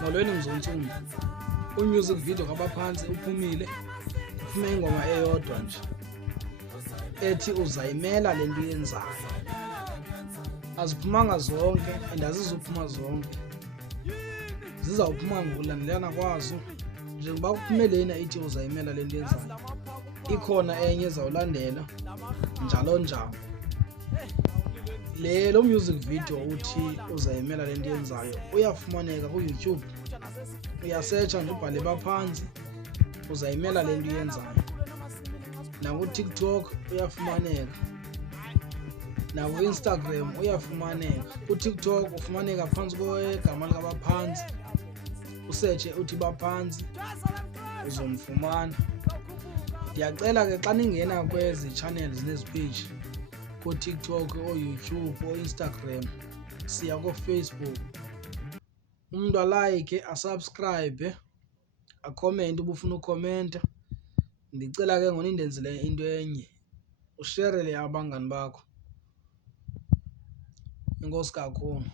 Molweni Mzontsundu. Music video kaBaphansi uphumile, kuphume ingoma eyodwa nje ethi uzayimela lento yenzayo. Aziphumanga zonke and azizuphuma zonke, zizawuphuma ngokulandelana kwazo. Njengoba kuphume lena ithi uzayimela lento yenzayo, ikhona enye ezawulandela njalo njalo. Lo music video uthi uzayimela lento yenzayo uyafumaneka ku-YouTube. Uyasearcha nje ubhale Baphansi uzayimela lento yenzayo. Naku-TikTok uyafumaneka, naku-Instagram uyafumaneka. Ku-TikTok ufumaneka phansi kwegama likaBaphansi, usearche uthi Baphansi uzomfumana. Ndiyacela ke xa ningena kwezi channels nezi page, ku-TikTok, o-YouTube, o-Instagram, siya ko-Facebook, umuntu alike, asubscribe, acommente ubufuna ukhomenta. Ndicela ke ngona indenzele into enye, usherele abangani bakho. Enkosi kakhulu.